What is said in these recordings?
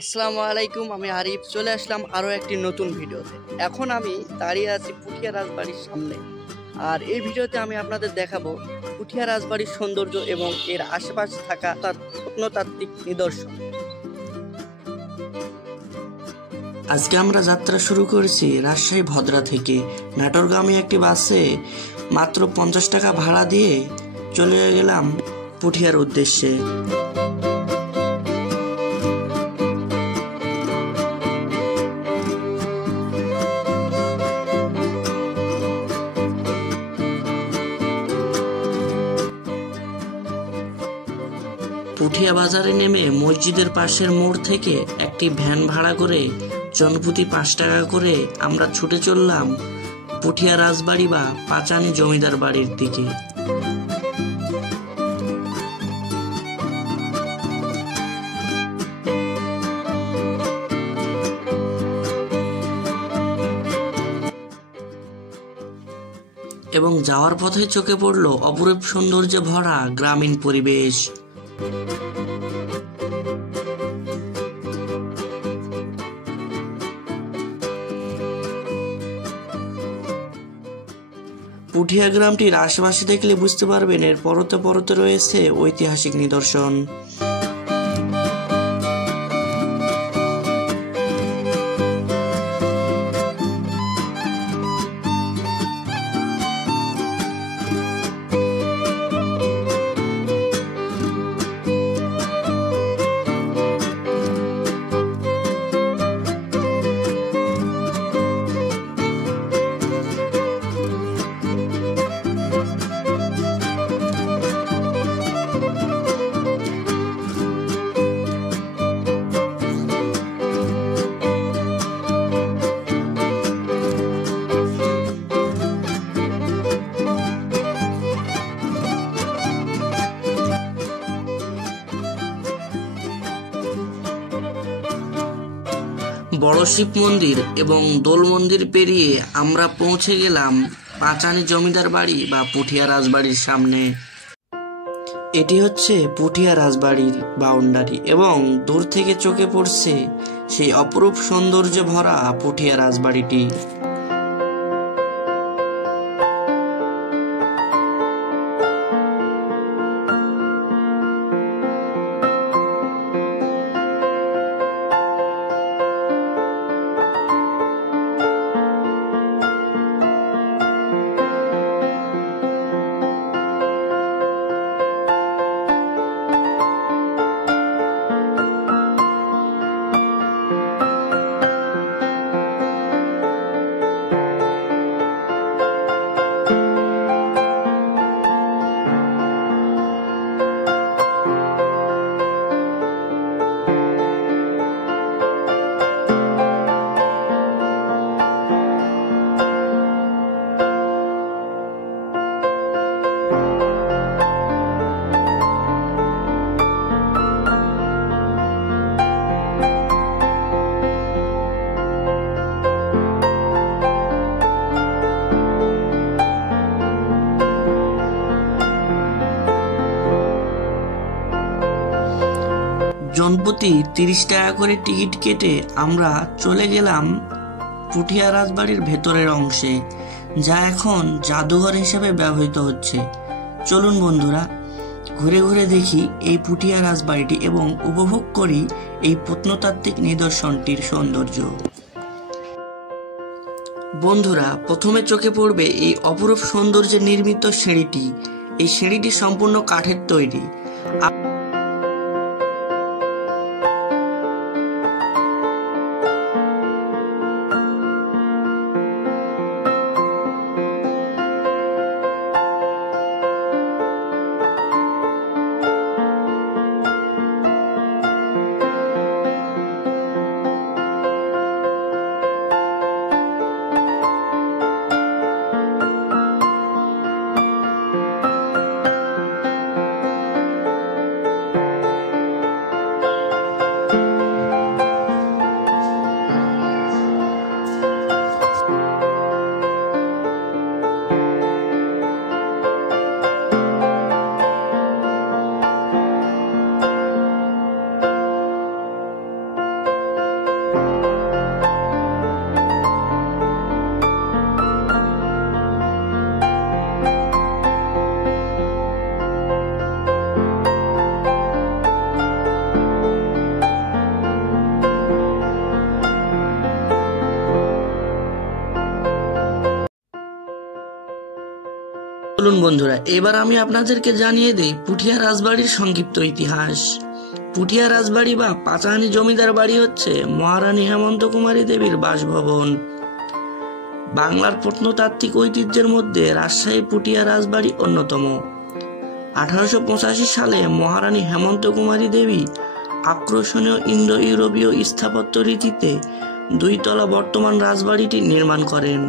আসসালামু আলাইকুম, আমি আরিফ চলে আসলাম আরও একটি নতুন ভিডিওতে। এখন আমি দাঁড়িয়ে আছি পুঠিয়া রাজবাড়ির সামনে। আর এই ভিডিওতে আমি আপনাদের দেখাবো পুঠিয়া রাজবাড়ির সৌন্দর্য এবং এর আশেপাশে থাকা তার প্রত্নতাত্ত্বিক নিদর্শন। আজকে আমরা যাত্রা শুরু করেছি রাজশাহী ভদ্রা থেকে। নাটোরগামী একটি বাসে মাত্র 50 টাকা ভাড়া দিয়ে চলে গেলাম পুঠিয়ার উদ্দেশ্যে। পুঠিয়া বাজারে নেমে মসজিদের পাশের মোড় থেকে একটি ভ্যান ভাড়া করে জনপ্রতি 5 টাকা করে আমরা ছুটে চললাম পুঠিয়া রাজবাড়ি বা পাচানি জমিদার বাড়ির দিকে। এবং যাওয়ার পথে চোখে পড়ল অপরূপ সৌন্দর্যে ভরা গ্রামীণ পরিবেশ। পুঠিয়া গ্রামটির আশেপাশে দেখলে বুঝতে পারবেন এর পরতে পরতে রয়েছে ঐতিহাসিক নিদর্শন। বড় শিব মন্দির এবং দোল মন্দির পেরিয়ে আমরা পৌঁছে গেলাম পাচানি জমিদার বাড়ি বা পুঠিয়া রাজবাড়ির সামনে। এটি হচ্ছে পুঠিয়া রাজবাড়ির বাউন্ডারি এবং দূর থেকে চোখে পড়ছে সেই অপরূপ সৌন্দর্যে ভরা পুঠিয়া রাজবাড়িটি। জনপ্রতি 30 টাকা করে টিকিট কেটে আমরা চলে গেলাম পুঠিয়া রাজবাড়ির ভেতরের অংশে, যা এখন জাদুঘর হিসেবে ব্যবহৃত হচ্ছে। চলুন বন্ধুরা, ঘুরে ঘুরে দেখি এই পুঠিয়া রাজবাড়িটি এবং উপভোগ করি এই প্রত্নতাত্ত্বিক নিদর্শনটির সৌন্দর্য। বন্ধুরা, প্রথমে চোখে পড়বে এই অপরূপ সৌন্দর্যে নির্মিত সিঁড়িটি। এই সিঁড়িটি সম্পূর্ণ কাঠের তৈরি। চলুন বন্ধুরা, এবার আমি আপনাদেরকে জানিয়ে দেই পুঠিয়া রাজবাড়ির সংক্ষিপ্ত ইতিহাস। পুঠিয়া রাজবাড়ি বা পাঁচানি জমিদার বাড়ি হচ্ছে মহারানী হেমন্ত কুমারী দেবীর বাসভবন। বাংলার প্রত্নতাত্ত্বিক ঐতিহ্যের মধ্যে রাজশাহী পুঠিয়া রাজবাড়ি অন্যতম। 1885 সালে মহারানী হেমন্ত কুমারী দেবী আকর্ষণীয় ইন্দো ইউরোপীয় স্থাপত্য রীতিতে 2 তলা বর্তমান রাজবাড়িটি নির্মাণ করেন।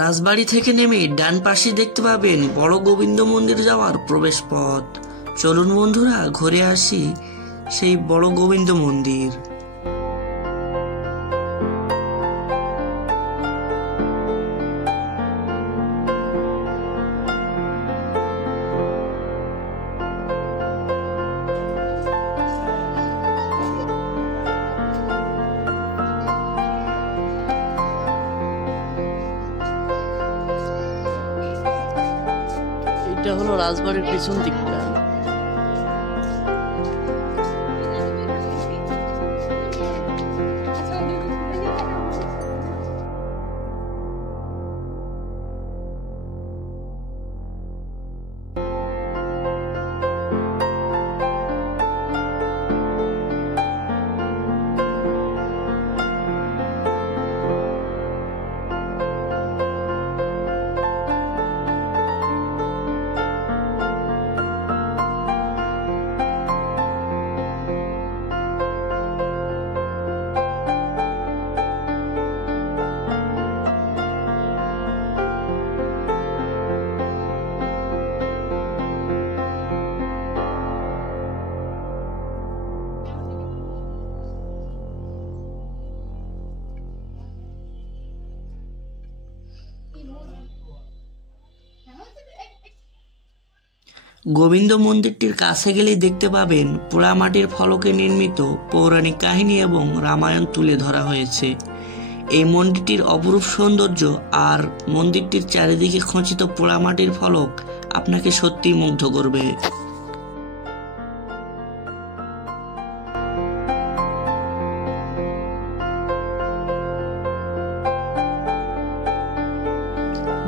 রাজবাড়ি থেকে নেমে ডান পাশে দেখতে পাবেন বড় গোবিন্দ মন্দির যাওয়ার প্রবেশ পথ। চলুন বন্ধুরা, ঘুরে আসি সেই বড় গোবিন্দ মন্দির। এটা হলো রাজবাড়ির পিছন দিকটা। গোবিন্দ মন্দিরটির কাছে গেলেই দেখতে পাবেন পোড়ামাটির ফলকে নির্মিত পৌরাণিক কাহিনী এবং রামায়ণ তুলে ধরা হয়েছে। এই মন্দিরটির অপরূপ সৌন্দর্য আর মন্দিরটির চারিদিকে খচিত পোড়ামাটির ফলক আপনাকে সত্যিই মুগ্ধ করবে।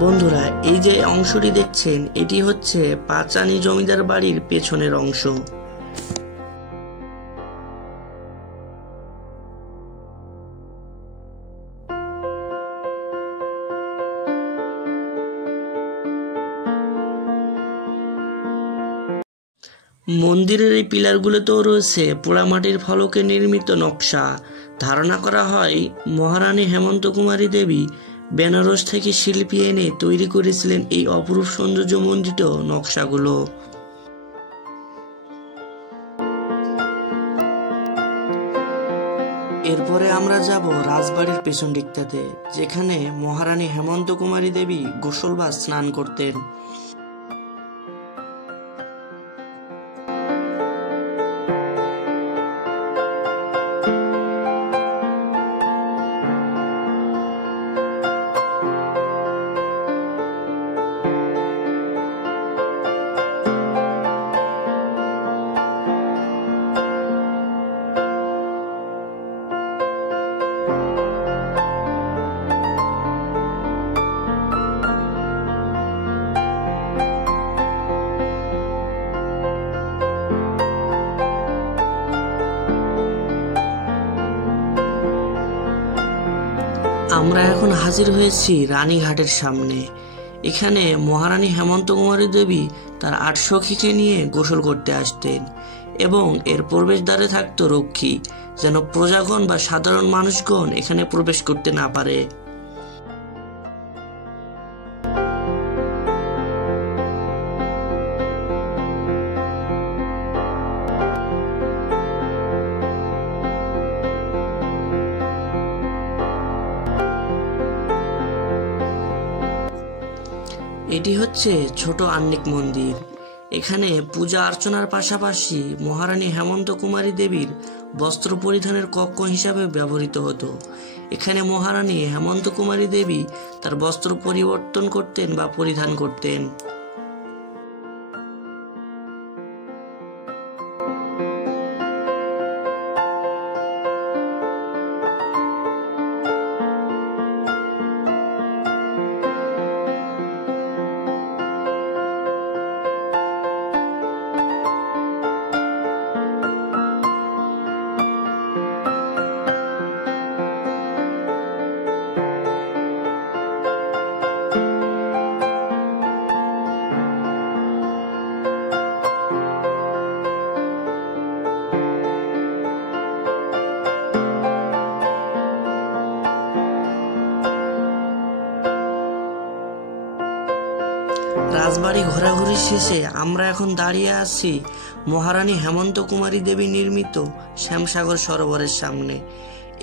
বন্ধুরা, এই যে অংশটি দেখছেন এটি হচ্ছে পাঁচানি জমিদার বাড়ির পেছনের অংশ। মন্দিরের এই পিলারগুলোতেও রয়েছে পোড়ামাটির ফলকে নির্মিত নকশা। ধারণা করা হয় মহারানী হেমন্ত কুমারী দেবী বেনারস থেকে শিল্পী এনে তৈরি করেছিলেন এই অপরূপ সৌন্দর্য মণ্ডিত নকশাগুলো। এরপরে আমরা যাব রাজবাড়ির পেছন দিকটাতে, যেখানে মহারানী হেমন্ত কুমারী দেবী গোসল বা স্নান করতেন। আমরা এখন হাজির হয়েছি রানীঘাটের সামনে। এখানে মহারানী হেমন্ত কুমারী দেবী তার ৮ সখীকে নিয়ে গোসল করতে আসতেন এবং এর প্রবেশদ্বারে থাকতো রক্ষী, যেন প্রজাগণ বা সাধারণ মানুষগণ এখানে প্রবেশ করতে না পারে। এটি হচ্ছে ছোট আহ্নিক মন্দির। এখানে পূজা অর্চনার পাশাপাশি মহারানী হেমন্ত কুমারী দেবীর বস্ত্র পরিধানের কক্ষ হিসাবে ব্যবহৃত হতো। এখানে মহারানী হেমন্ত কুমারী দেবী তার বস্ত্র পরিবর্তন করতেন বা পরিধান করতেন। রাজবাড়ি ঘোরাঘুরি শেষে আমরা এখন দাঁড়িয়ে আছি মহারানী হেমন্ত কুমারী দেবী নির্মিত শ্যামসাগর সরোবরের সামনে।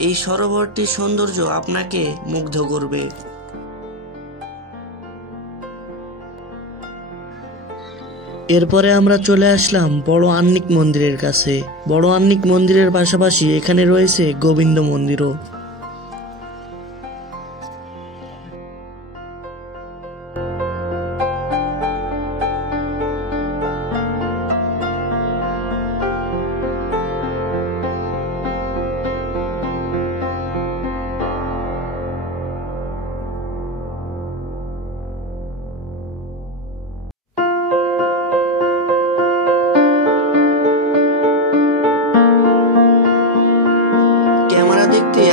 এই সরোবরটির সৌন্দর্য আপনাকে মুগ্ধ করবে। এরপরে আমরা চলে আসলাম বড় আহ্নিক মন্দিরের কাছে। বড় আহ্নিক মন্দিরের পাশাপাশি এখানে রয়েছে গোবিন্দ মন্দিরও।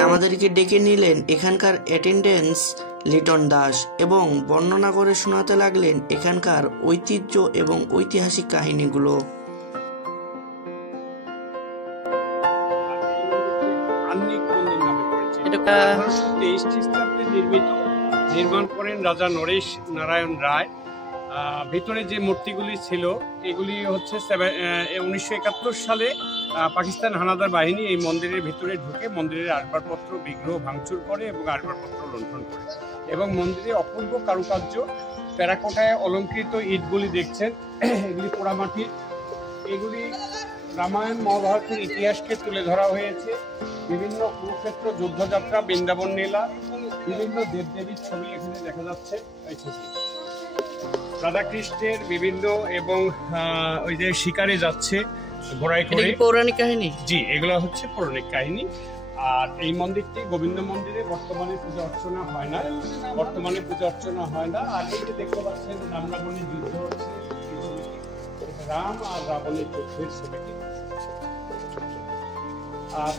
আমাদেরকে ডেকে নিলেন এখানকার অ্যাটেন্ডেন্স লিটন দাস এবং বর্ণনা করে শোনাতে লাগলেন এখানকার ঐতিহ্য এবং ঐতিহাসিক কাহিনীগুলো। এটা 1823 খ্রিস্টাব্দে নির্মাণ করেন রাজা নরেশ নারায়ণ রায়। ভিতরে যে মূর্তিগুলি ছিল এগুলি হচ্ছে 1971 সালে পাকিস্তান হানাদার বাহিনী এই মন্দিরের ভিতরে ঢুকে মন্দিরের আসবাবপত্র বিগ্রহ ভাঙচুর করে এবং আসবাবপত্র লুণ্ঠন করে এবং মন্দিরে অপূর্ব কারুকার্য টেরাকোটায় অলঙ্কৃত ইটগুলি দেখছেন, এগুলি পোড়ামাটির। এগুলি রামায়ণ মহাভারতের ইতিহাসকে তুলে ধরা হয়েছে। বিভিন্ন কুরুক্ষেত্র যুদ্ধযাত্রা, বৃন্দাবন লীলা, বিভিন্ন দেবদেবীর ছবি এখানে দেখা যাচ্ছে। রাধাকৃষ্ণের বিভিন্ন এবং ওই যে শিকারে যাচ্ছে ঘোড়ায় করে, পৌরাণিক কাহিনী। জি, এগুলো হচ্ছে পৌরাণিক কাহিনী। আর এই মন্দিরটি গোবিন্দ মন্দিরে বর্তমানে পূজা অর্চনা হয় না। আর এই যে দেখতে পাচ্ছেন রাম রাবণের যুদ্ধ হচ্ছে, রাম আর রাবণের যুদ্ধের ছবিটি।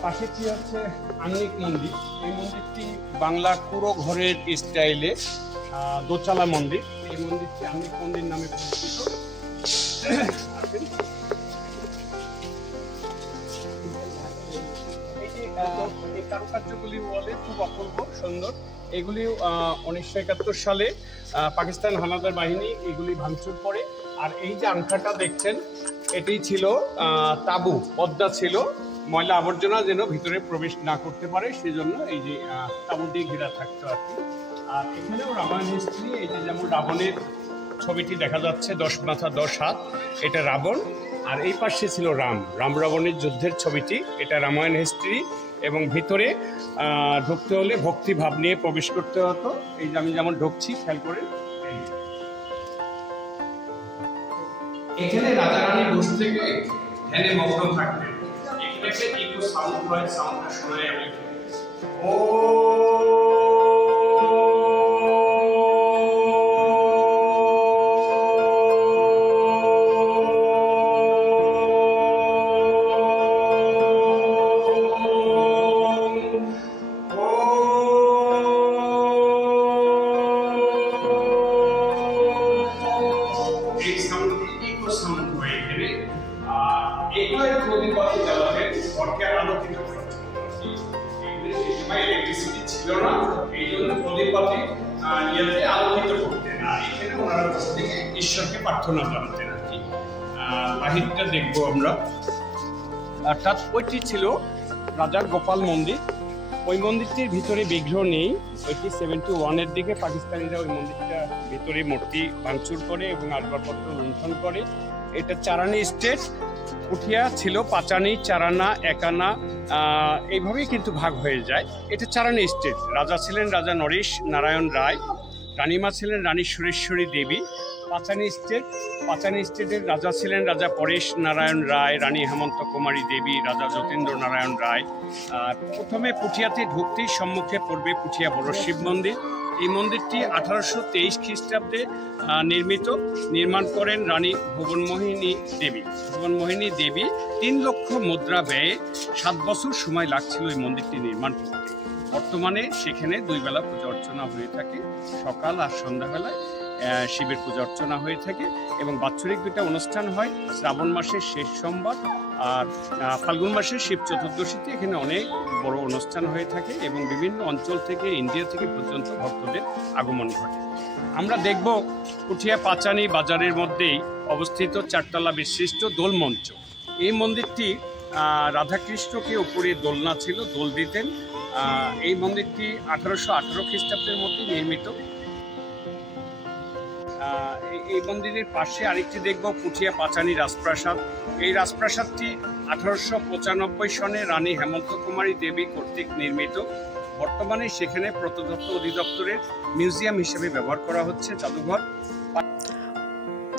পাশেটি হচ্ছে আহ্নিক মন্দির। এই মন্দিরটি বাংলা কুড়ো ঘরের স্টাইলে দোচালা মন্দির। এই মন্দিরটি আহ্নিক মন্দির নামে পরিচিত। এই কারুকার্যগুলি বলে খুব অপূর্ব সুন্দর। এগুলি 1971 সালে পাকিস্তান হানাদার বাহিনী এগুলি ভাঙচুর করে। আর এই যে আংখাটা দেখছেন এটি ছিল তাঁবু, পদ্মা ছিল, ময়লা আবর্জনা যেন ভিতরে প্রবেশ না করতে পারে সেজন্য এই যে তাঁবু দিয়ে ঘেরা থাকতো আর কি। আর এখানেও রামায়ণ হিস্ট্রি, এই যে যেমন রাবণের ছবিটি দেখা যাচ্ছে, 10 মাথা 10 হাত, এটা রাবণ। আর এই পাশে ছিল রাম রাবণের যুদ্ধের ছবিটি, এটা রামায়ণ হিস্ট্রি। এবং ভিতরে ঢুকতে হলে ভক্তি ভাব নিয়ে প্রবেশ করতে হতো। এই যে আমি যেমন ঢুকছি, খেয়াল করে। এখানে রাজা রানী বসে থেকে ধ্যানে মগ্ন থাকতেন। এখানে একটা ইকো সাউন্ড হয়, সাউন্ডটা শোনায় আমি। ও ছিল না, এই জন্য প্রদীপ বাতি ইয়েতে আলোকিত করতেন, আর এখানে ওনারা কাছ থেকে ঈশ্বরকে প্রার্থনা জানাতেন আর কি। বাহিরটা দেখবো আমরা, অর্থাৎ ওইটি ছিল রাজার গোপাল মন্দির। ওই মন্দিরটির ভিতরে বিগ্রহ নেই, ওইটি 71-এর দিকে পাকিস্তানিরা ওই মন্দিরটা ভিতরে মূর্তি ভাঙচুর করে এবং আসবাবপত্র লুণ্ঠন করে। এটা চারানি স্টেট, পুঠিয়া ছিল পাঁচানি, চারানা, একানা, এইভাবেই কিন্তু ভাগ হয়ে যায়। এটা চারানি স্টেট। রাজা ছিলেন রাজা নরেশ নারায়ণ রায়, রানীমা ছিলেন রানী সুরেশ্বরী দেবী। পাঁচানি স্টেটের রাজা ছিলেন রাজা পরেশ নারায়ণ রায়, রানী হেমন্ত কুমারী দেবী, রাজা যতীন্দ্র নারায়ণ রায়। আর প্রথমে পুঠিয়াতে ঢুকতেই সম্মুখে পড়বে পুঠিয়া বড় শিব মন্দির। এই মন্দিরটি 1823 খ্রিস্টাব্দে নির্মাণ করেন রানী ভুবনমোহিনী দেবী। 3 লক্ষ মুদ্রা ব্যয়ে 7 বছর সময় লাগছিল এই মন্দিরটি নির্মাণ করতে। বর্তমানে সেখানে 2 বেলা পূজা অর্চনা হয়ে থাকে, সকাল আর সন্ধ্যাবেলায় শিবের পূজা অর্চনা হয়ে থাকে এবং বাৎসরিক 2টা অনুষ্ঠান হয়, শ্রাবণ মাসের শেষ সোমবার আর ফাল্গুন মাসের শিব চতুর্দশীতে। এখানে অনেক বড় অনুষ্ঠান হয়ে থাকে এবং বিভিন্ন অঞ্চল থেকে, ইন্ডিয়া থেকে পর্যন্ত ভক্তদের আগমন ঘটে। আমরা দেখব পুঠিয়া পাঁচানি বাজারের মধ্যেই অবস্থিত 4তলা বিশিষ্ট দোলমঞ্চ। এই মন্দিরটি রাধাকৃষ্ণকে উপরে দোলনা ছিল, দোল দিতেন। এই মন্দিরটি 1818 খ্রিস্টাব্দের মধ্যে নির্মিত। এই মন্দিরের পাশে আরেকটি দেখব পুঠিয়া পাঁচানি রাজপ্রাসাদ। এই রাজপ্রাসাদটি 1895 সনে রানী হেমন্ত কুমারী দেবী কর্তৃক নির্মিত। বর্তমানে সেখানে প্রত্নতত্ত্ব অধিদপ্তরের মিউজিয়াম হিসেবে ব্যবহার করা হচ্ছে, জাদুঘর।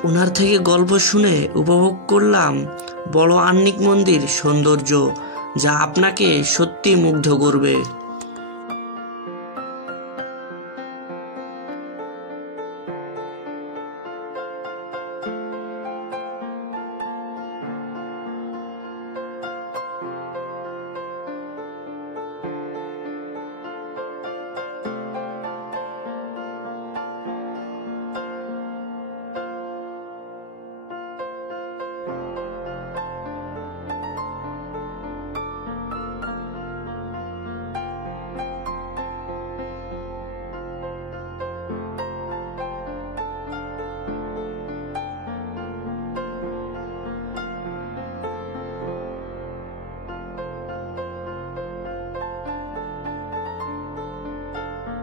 ওনার থেকে গল্প শুনে উপভোগ করলাম বড় আহ্নিক মন্দির সৌন্দর্য, যা আপনাকে সত্যি মুগ্ধ করবে।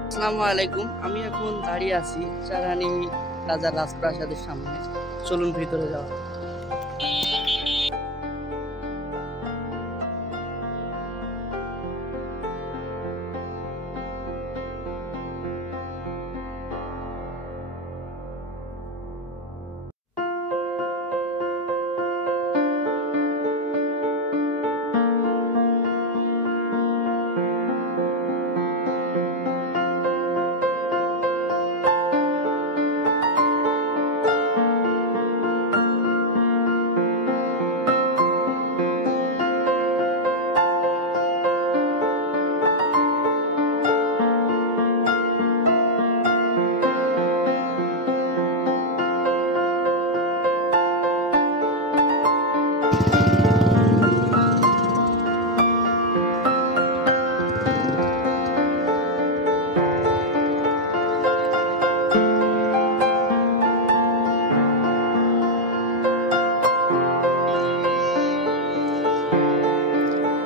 আসসালামু আলাইকুম। আমি এখন দাঁড়িয়ে আছি চারানি রাজার রাজপ্রাসাদের সামনে। চলুন ভিতরে যাওয়া।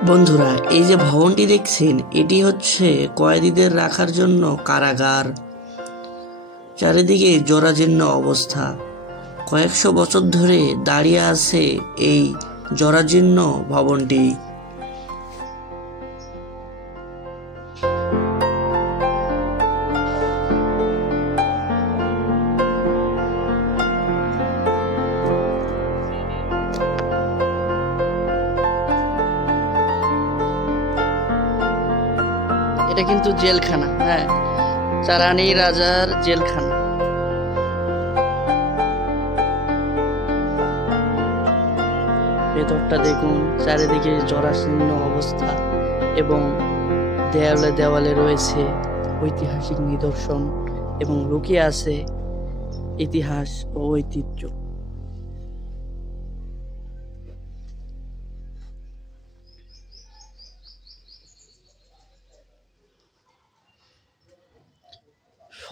বন্ধুরা, এই যে ভবনটি দেখছেন, এটি হচ্ছে কয়েদিদের রাখার জন্য কারাগার। চারিদিকে জরাজীর্ণ অবস্থা। কয়েকশো বছর ধরে দাঁড়িয়ে আছে এই জরাজীর্ণ ভবনটি। এটা কিন্তু জেলখানা, হ্যাঁ, চারানি রাজার জেলখানা। ভেতরটা দেখুন, চারিদিকে জরাশীর্ণ অবস্থা এবং দেয়ালে দেওয়ালে রয়েছে ঐতিহাসিক নিদর্শন এবং লুকিয়ে আছে ইতিহাস ও ঐতিহ্য।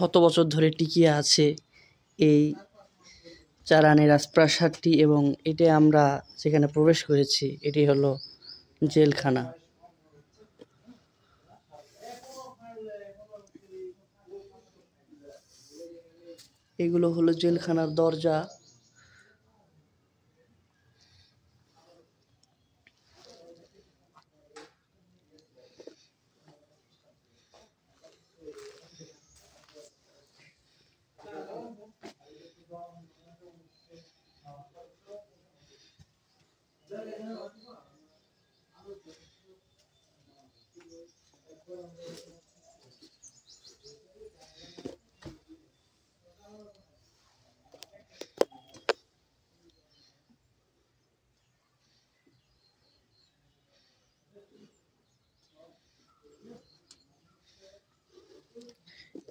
শত বছর ধরে টিকিয়ে আছে এই চারানি রাজপ্রাসাদটি, এবং এটি আমরা যেখানে প্রবেশ করেছি এটি হলো জেলখানা। এগুলো হলো জেলখানার দরজা।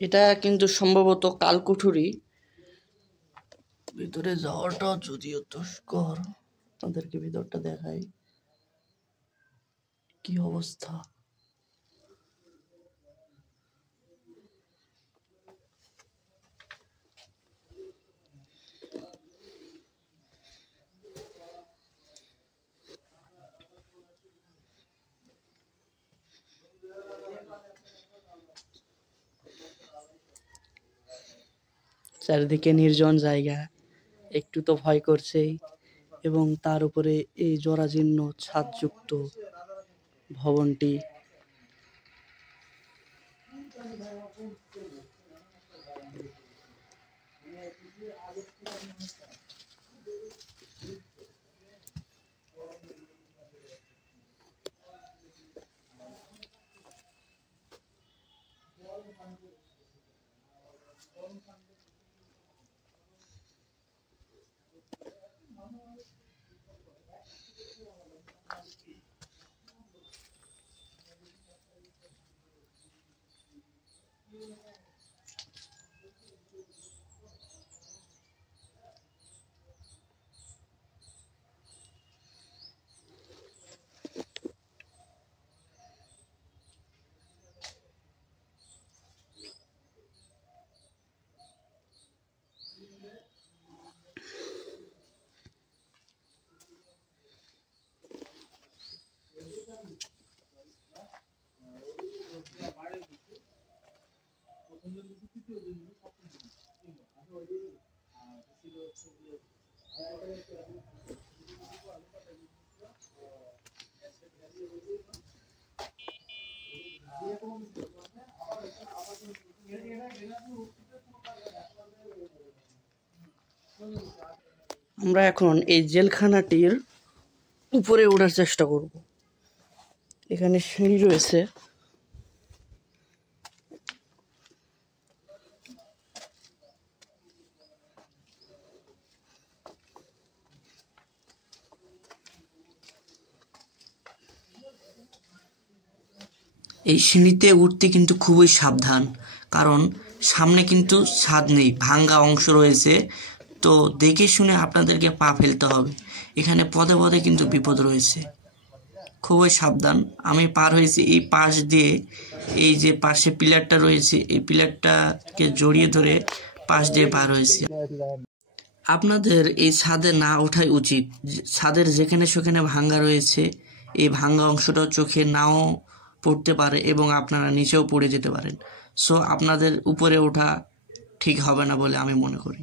এটা কিন্তু সম্ভবত কালকুঠুরি। ভিতরে যাওয়াটা যদিও দুষ্কর, আপনাদেরকে ভিতরটা দেখাই কি অবস্থা। চারিদিকে নির্জন জায়গা, একটু তো ভয় করছেই, এবং তার উপরে এই জরাজীর্ণ ছাদযুক্ত ভবনটি। আমরা এখন এই জেলখানাটির উপরে ওঠার চেষ্টা করব। এখানে সিঁড়ি রয়েছে। এই সিঁড়িতে উঠতে কিন্তু খুবই সাবধান, কারণ সামনে কিন্তু ছাদ নেই, ভাঙ্গা অংশ রয়েছে। তো দেখে শুনে আপনাদেরকে পা ফেলতে হবে। এখানে পদে পদে কিন্তু বিপদ রয়েছে, খুবই সাবধান। আমি পার হয়েছি এই পাশ দিয়ে, এই যে পাশে পিলারটা রয়েছে এই পিলারটাকে জড়িয়ে ধরে পাশ দিয়ে পার হয়েছি। আপনাদের এই ছাদে না ওঠাই উচিত। ছাদের যেখানে সেখানে ভাঙ্গা রয়েছে, এই ভাঙ্গা অংশটাও চোখে নাও পড়তে পারে এবং আপনারা নিচেও পড়ে যেতে পারেন। সো আপনাদের উপরে ওঠা ঠিক হবে না বলে আমি মনে করি।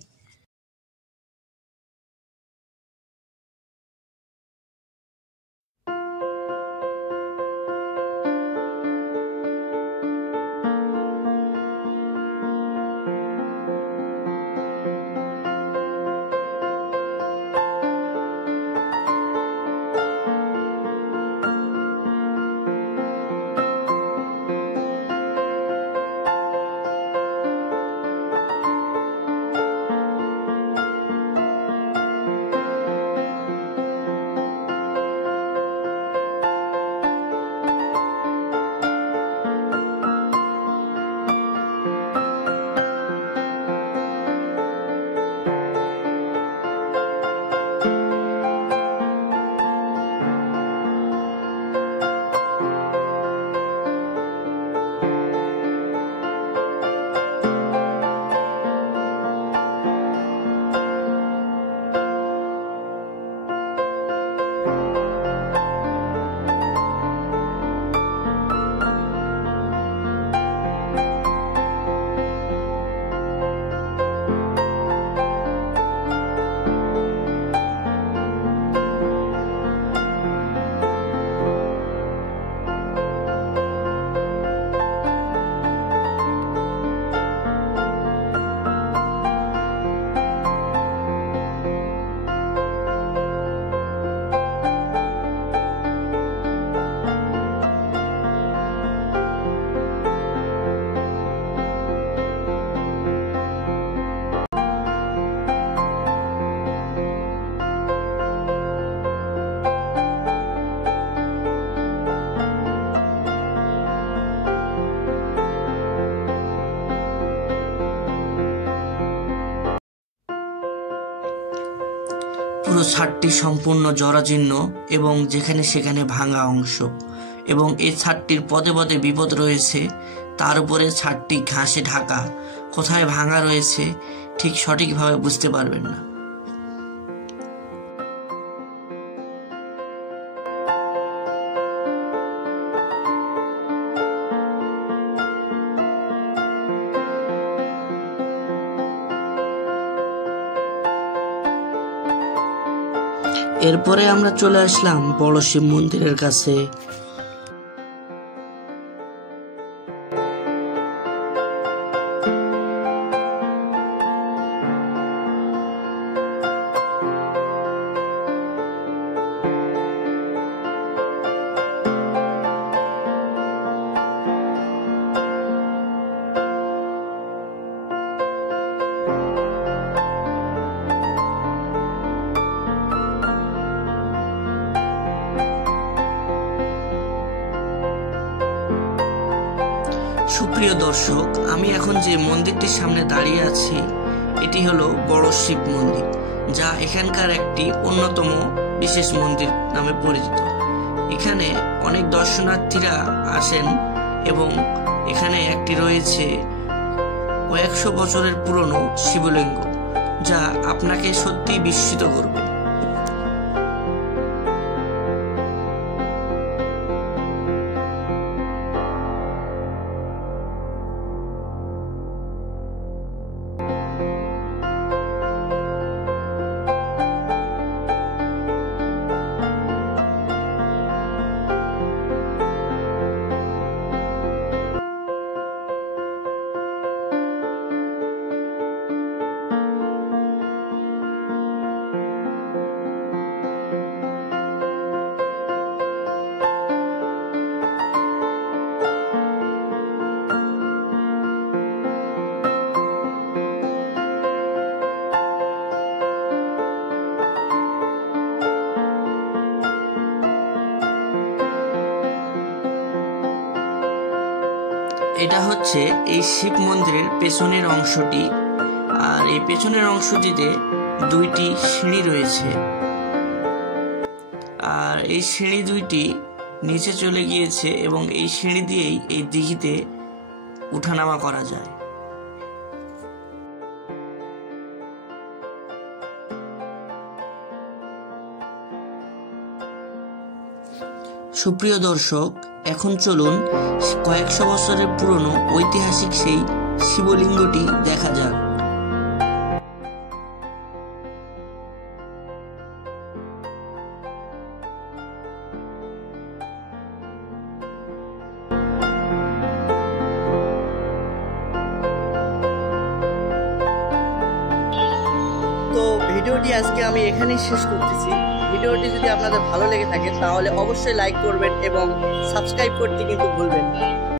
পুরো ছাদটি সম্পূর্ণ জরাজীর্ণ এবং যেখানে সেখানে ভাঙা অংশ, এবং এই ছাদটির পদে পদে বিপদ রয়েছে। তার উপরে ছাদটি ঘাসে ঢাকা, কোথায় ভাঙা রয়েছে ঠিক সঠিকভাবে বুঝতে পারবেন না। এরপরে আমরা চলে আসলাম বড় শিব মন্দিরের কাছে। সুপ্রিয় দর্শক, আমি এখন যে মন্দিরটির সামনে দাঁড়িয়ে আছি এটি হলো বড় শিব মন্দির, যা এখানকার একটি অন্যতম বিশেষ মন্দির নামে পরিচিত। এখানে অনেক দর্শনার্থীরা আসেন এবং এখানে একটি রয়েছে কয়েকশো বছরের পুরনো শিবলিঙ্গ, যা আপনাকে সত্যি বিস্মিত করবে। এটা হচ্ছে এই শিব মন্দিরের পেছনের অংশটি, আর এই পেছনের অংশটিতে দুইটি সিঁড়ি রয়েছে, আর এই সিঁড়ি দুইটি নিচে চলে গিয়েছে এবং এই সিঁড়ি দিয়েই এই দিঘিতে উঠানামা করা যায়। সুপ্রিয় দর্শক, এখন চলুন কয়েকশো বছরের পুরনো ঐতিহাসিক সেই শিবলিঙ্গটি দেখা যাক। তো ভিডিওটি আজকে আমি এখানেই শেষ করতেছি। ভিডিওটি যদি আপনাদের ভালো লেগে থাকে তাহলে অবশ্যই লাইক করবেন এবং সাবস্ক্রাইব করতে কিন্তু ভুলবেন না।